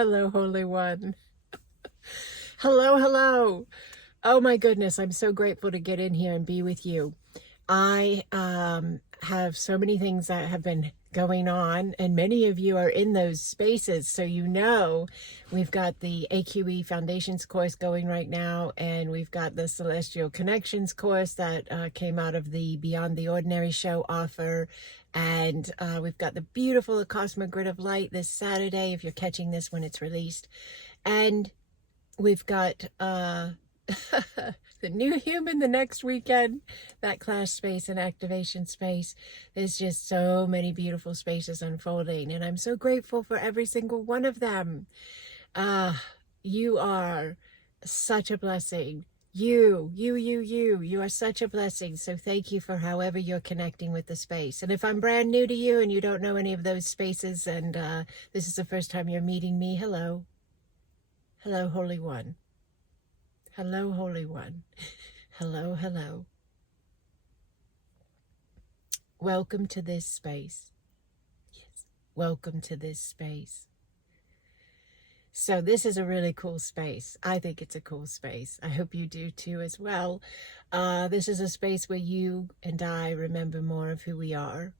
Hello, Holy One. Hello, hello. Oh my goodness, I'm so grateful to get in here and be with you. I have so many things that have been going on, and many of you are in those spaces. So we've got the AQE Foundations course going right now, and we've got the Celestial Connections course that came out of the Beyond the Ordinary show offer. And we've got the beautiful Acasma Grid of Light this Saturday, if you're catching this when it's released. And we've got the new human the next weekend, that class space and activation space. There's just so many beautiful spaces unfolding, and I'm so grateful for every single one of them. You are such a blessing. You are such a blessing. So thank you for however you're connecting with the space. And if I'm brand new to you and you don't know any of those spaces, and this is the first time you're meeting me, hello. Hello, Holy One. Hello, Holy One. Hello, hello. Welcome to this space. Yes, welcome to this space. So this is a really cool space. I think it's a cool space. I hope you do too as well. This is a space where you and I remember more of who we are.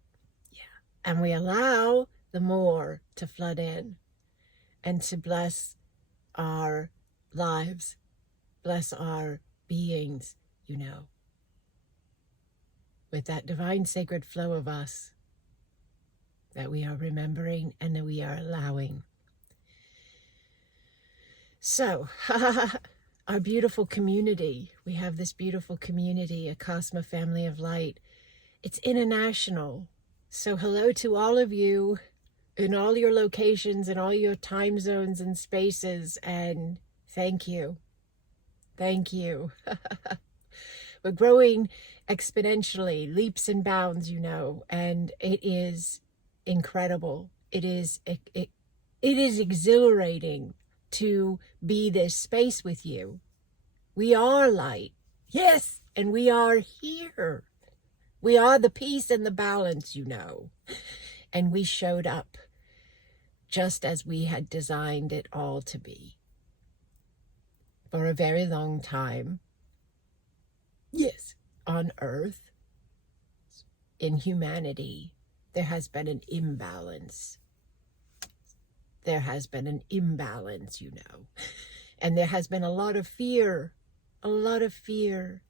Yeah. And we allow the more to flood in and to bless our lives, bless our beings, with that divine sacred flow of us that we are remembering and that we are allowing. So, our beautiful community, we have this beautiful community, Acasma Family of Light. It's international. So hello to all of you in all your locations and all your time zones and spaces, and thank you. Thank you. We're growing exponentially, leaps and bounds, and it is incredible. It is exhilarating to be this space with you. We are light. Yes, and we are here. We are the peace and the balance, and we showed up just as we had designed it all to be. For a very long time, yes, on Earth, in humanity, there has been an imbalance. There has been an imbalance, and there has been a lot of fear, a lot of fear.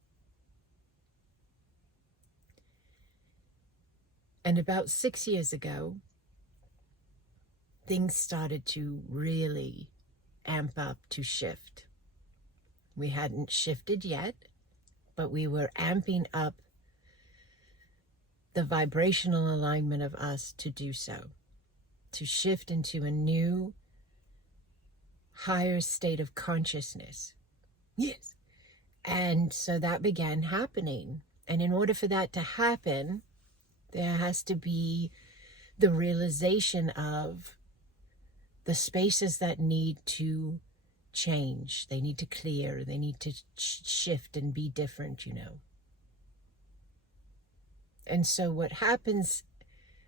And about 6 years ago, things started to really amp up, to shift. We hadn't shifted yet, but we were amping up the vibrational alignment of us to do so, to shift into a new, higher state of consciousness. Yes. And so that began happening. And in order for that to happen, there has to be the realization of the spaces that need to change. They need to clear. They need to shift and be different, And so what happens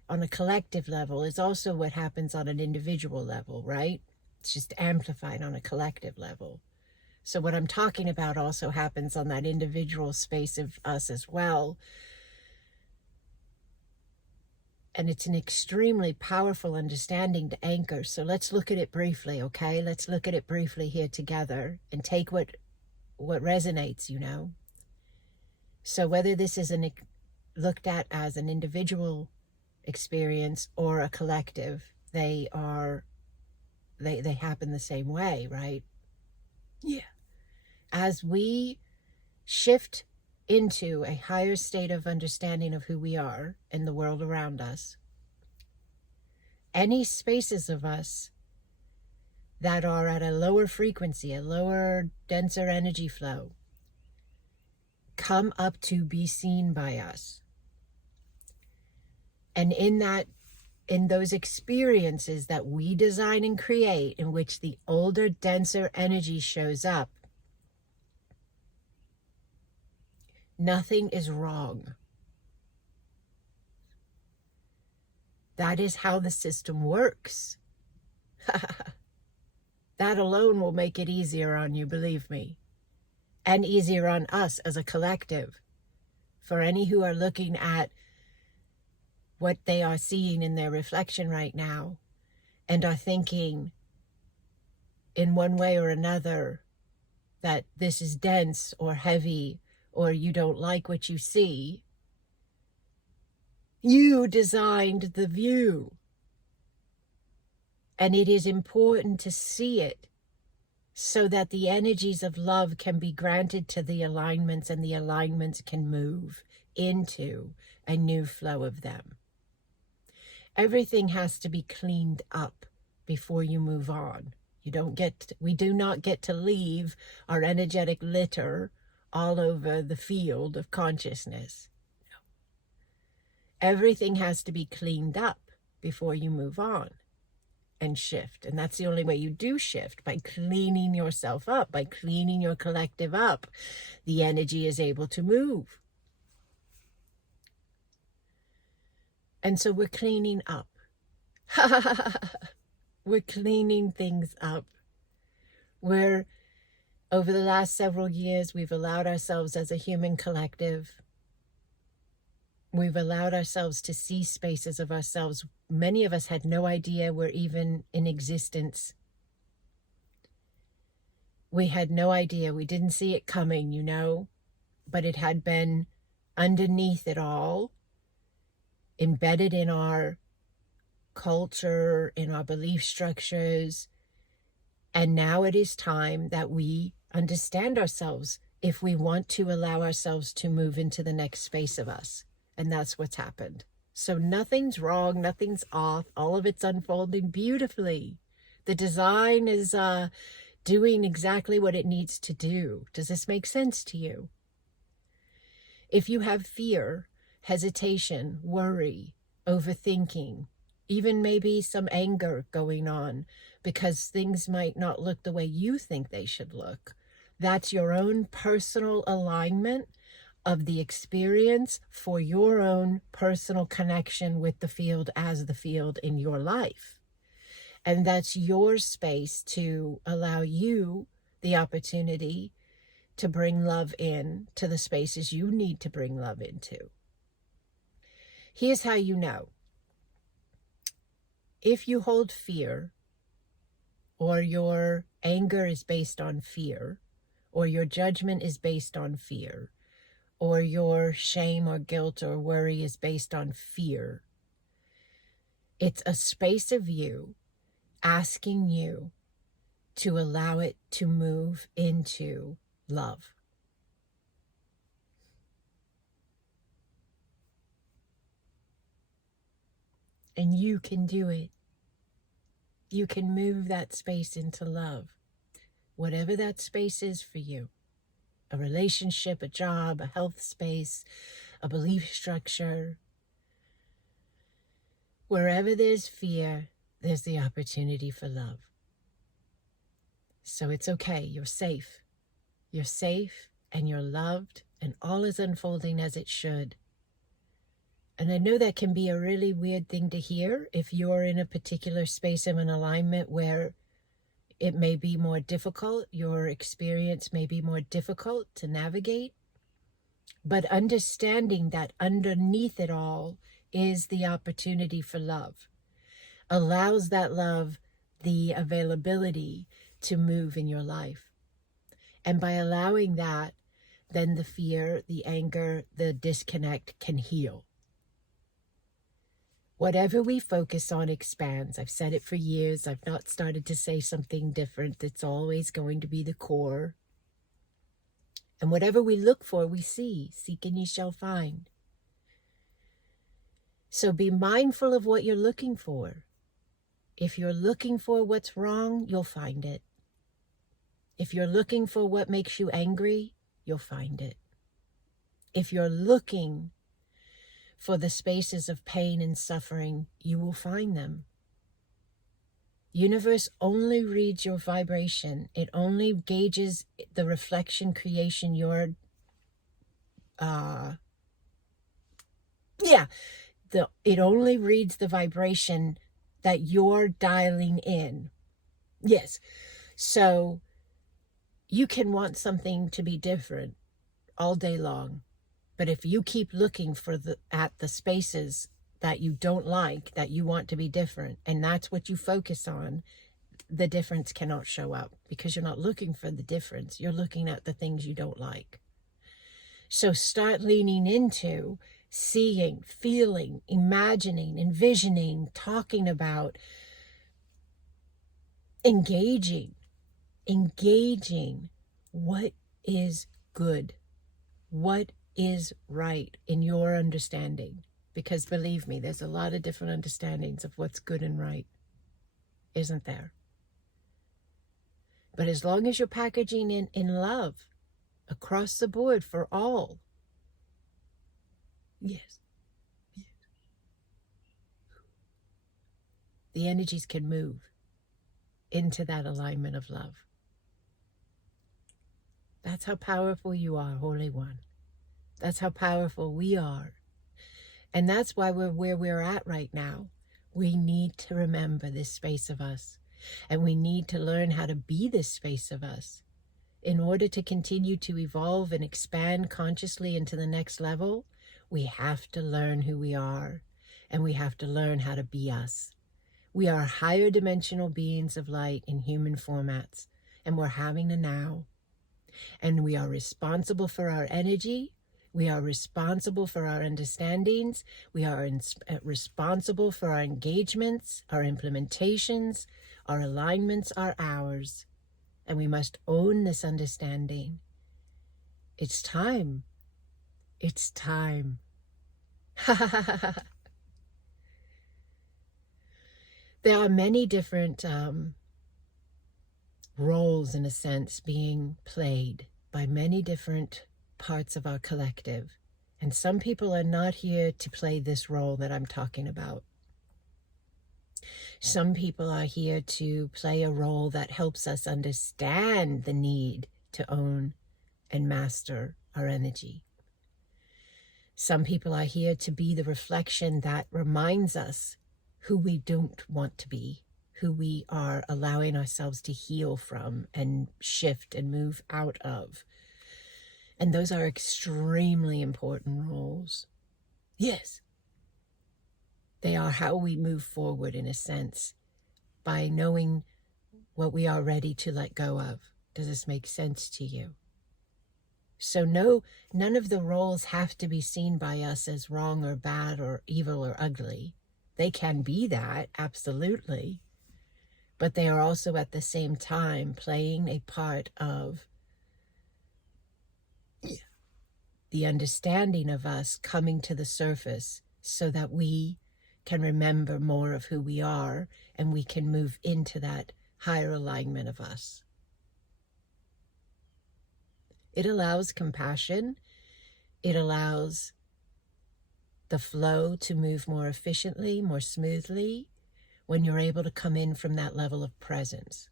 on a collective level is also what happens on an individual level, right? It's just amplified on a collective level. So what I'm talking about also happens on that individual space of us as well. And it's an extremely powerful understanding to anchor. So let's look at it briefly, okay? Let's look at it briefly here together and take what resonates, So whether this is looked at as an individual experience or a collective, they happen the same way, right? Yeah. As we shift into a higher state of understanding of who we are and the world around us, any spaces of us that are at a lower frequency, a lower, denser energy flow, come up to be seen by us. And in those experiences that we design and create, in which the older, denser energy shows up, nothing is wrong. That is how the system works. That alone will make it easier on you, believe me, and easier on us as a collective. For any who are looking at what they are seeing in their reflection right now and are thinking in one way or another that this is dense or heavy or you don't like what you see, you designed the view. And it is important to see it so that the energies of love can be granted to the alignments and the alignments can move into a new flow of them. Everything has to be cleaned up before you move on. We do not get to leave our energetic litter all over the field of consciousness. Everything has to be cleaned up before you move on and shift. And that's the only way you do shift, by cleaning yourself up, by cleaning your collective up. The energy is able to move. And so we're cleaning up. We're cleaning things up. Over the last several years, we've allowed ourselves as a human collective, we've allowed ourselves to see spaces of ourselves. Many of us had no idea were even in existence. We had no idea. We didn't see it coming, but it had been underneath it all, embedded in our culture, in our belief structures. And now it is time that we understand ourselves if we want to allow ourselves to move into the next space of us. And that's what's happened. So nothing's wrong, nothing's off. All of it's unfolding beautifully. The design is doing exactly what it needs to do. Does this make sense to you? If you have fear, hesitation, worry, overthinking, even maybe some anger going on because things might not look the way you think they should look, that's your own personal alignment of the experience for your own personal connection with the field as the field in your life. And that's your space to allow you the opportunity to bring love in to the spaces you need to bring love into. Here's how you know. If you hold fear, or your anger is based on fear, or your judgment is based on fear, or your shame or guilt or worry is based on fear, it's a space of you asking you to allow it to move into love. And you can do it. You can move that space into love, whatever that space is for you. A relationship, a job, a health space, a belief structure. Wherever there's fear, there's the opportunity for love. So it's okay. You're safe. You're safe and you're loved and all is unfolding as it should. And I know that can be a really weird thing to hear if you're in a particular space of an alignment where it may be more difficult, your experience may be more difficult to navigate. But understanding that underneath it all is the opportunity for love, allows that love the availability to move in your life. And by allowing that, then the fear, the anger, the disconnect can heal. Whatever we focus on expands. I've said it for years. I've not started to say something different. It's always going to be the core. And whatever we look for, we see. Seek and ye shall find. So be mindful of what you're looking for. If you're looking for what's wrong, you'll find it. If you're looking for what makes you angry, you'll find it. If you're looking for the spaces of pain and suffering, you will find them. Universe only reads your vibration. It only gauges the reflection creation it only reads the vibration that you're dialing in. Yes. So you can want something to be different all day long. But if you keep looking at the spaces that you don't like, that you want to be different, and that's what you focus on, the difference cannot show up, because you're not looking for the difference. You're looking at the things you don't like. So start leaning into seeing, feeling, imagining, envisioning, talking about, engaging what is good, what is right in your understanding. Because believe me, there's a lot of different understandings of what's good and right, isn't there? But as long as you're packaging in love across the board for all, yes, the energies can move into that alignment of love. That's how powerful you are, Holy One. That's how powerful we are. And that's why we're where we're at right now. We need to remember this space of us. And we need to learn how to be this space of us. In order to continue to evolve and expand consciously into the next level, we have to learn who we are. And we have to learn how to be us. We are higher dimensional beings of light in human formats. And we're having a now. And we are responsible for our energy. We are responsible for our understandings. We are responsible for our engagements, our implementations, our alignments are ours. And we must own this understanding. It's time. It's time. There are many different roles, in a sense, being played by many different parts of our collective. And some people are not here to play this role that I'm talking about. Some people are here to play a role that helps us understand the need to own and master our energy. Some people are here to be the reflection that reminds us who we don't want to be, who we are allowing ourselves to heal from and shift and move out of. And those are extremely important roles. Yes. They are how we move forward, in a sense, by knowing what we are ready to let go of. Does this make sense to you? So none of the roles have to be seen by us as wrong or bad or evil or ugly. They can be that, absolutely. But they are also at the same time playing a part of the understanding of us coming to the surface so that we can remember more of who we are and we can move into that higher alignment of us. It allows compassion. It allows the flow to move more efficiently, more smoothly, when you're able to come in from that level of presence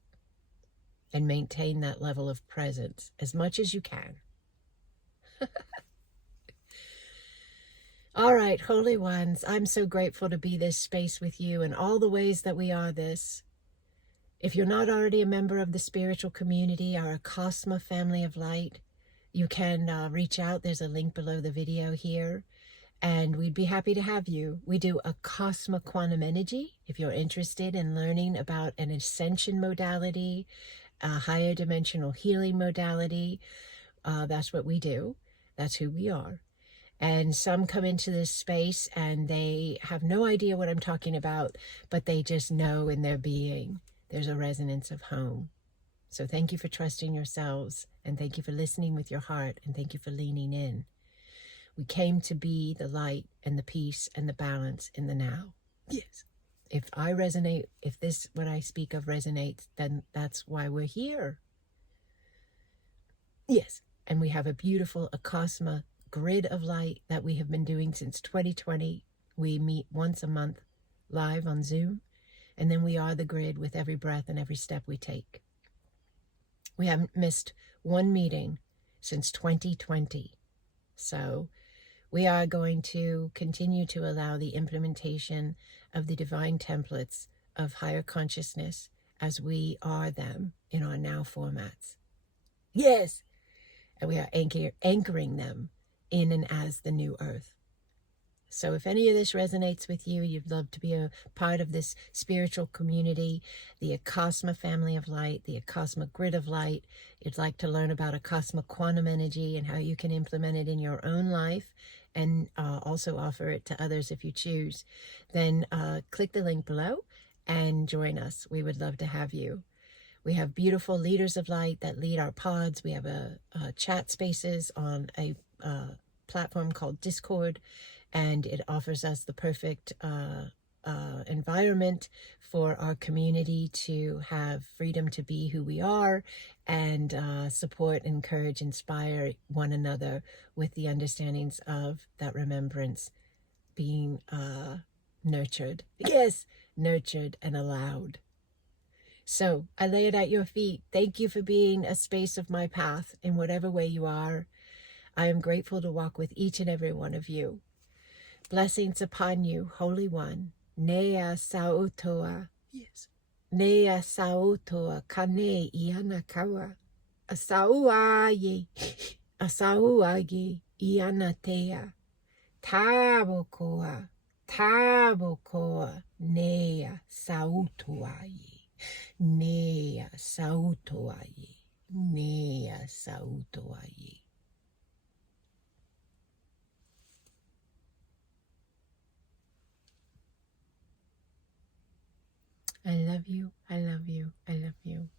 and maintain that level of presence as much as you can. All right, Holy Ones, I'm so grateful to be this space with you in all the ways that we are this. If you're not already a member of the spiritual community, our Acasma family of light, you can reach out. There's a link below the video here, and we'd be happy to have you. We do Acasma quantum energy. If you're interested in learning about an ascension modality, a higher dimensional healing modality, that's what we do. That's who we are. And some come into this space and they have no idea what I'm talking about, but they just know in their being there's a resonance of home. So thank you for trusting yourselves, and thank you for listening with your heart, and thank you for leaning in. We came to be the light and the peace and the balance in the now. Yes. If I resonate, if this, what I speak of resonates, then that's why we're here. Yes. And we have a beautiful Acasma grid of light that we have been doing since 2020. We meet once a month live on Zoom, and then we are the grid with every breath and every step we take. We haven't missed one meeting since 2020. So we are going to continue to allow the implementation of the divine templates of higher consciousness as we are them in our now formats. Yes! And we are anchoring them in and as the new earth. So if any of this resonates with you, you'd love to be a part of this spiritual community, the Acasma family of light, the Acasma grid of light, you'd like to learn about Acasma quantum energy and how you can implement it in your own life and also offer it to others if you choose, then click the link below and join us. We would love to have you. We have beautiful leaders of light that lead our pods. We have a chat spaces on a platform called Discord, and it offers us the perfect environment for our community to have freedom to be who we are and support, encourage, inspire one another with the understandings of that remembrance being nurtured. Yes, nurtured and allowed. So I lay it at your feet. Thank you for being a space of my path in whatever way you are. I am grateful to walk with each and every one of you. Blessings upon you, Holy One. Nea sautoa. Yes. Nea sautoa kane ianakawa. Asauaye. Asauaye ianatea. Tabokoa. Tabokoa. Nea sautoaye. Nea sautoaye. Nea sautoaye. I love you, I love you, I love you.